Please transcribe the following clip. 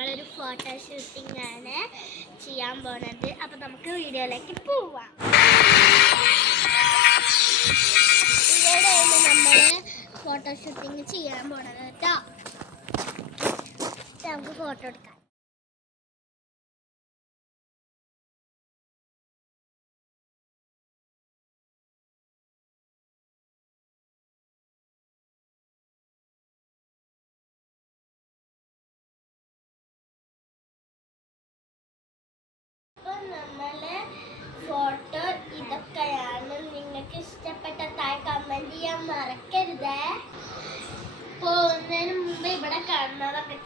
നമ്മളൊരു photo shooting ആണ് ചെയ്യാൻ പോണത്. അപ്പൊ നമുക്ക് വീഡിയോയിലേക്ക് പോവാം. ഇവിടെയാണ് നമ്മള് ഫോട്ടോ ഷൂട്ടിംഗ് ചെയ്യാൻ പോണത് കേട്ടോ. നമുക്ക് ഫോട്ടോ എടുക്കാം. നമ്മള് ഫോട്ടോ ഇതൊക്കെയാണ്. നിങ്ങൾക്ക് ഇഷ്ടപ്പെട്ട താഴെ കമന്റ് ചെയ്യാൻ മറക്കരുത്. പോകുന്നതിന് മുമ്പ് ഇവിടെ കാണുന്നതൊക്കെ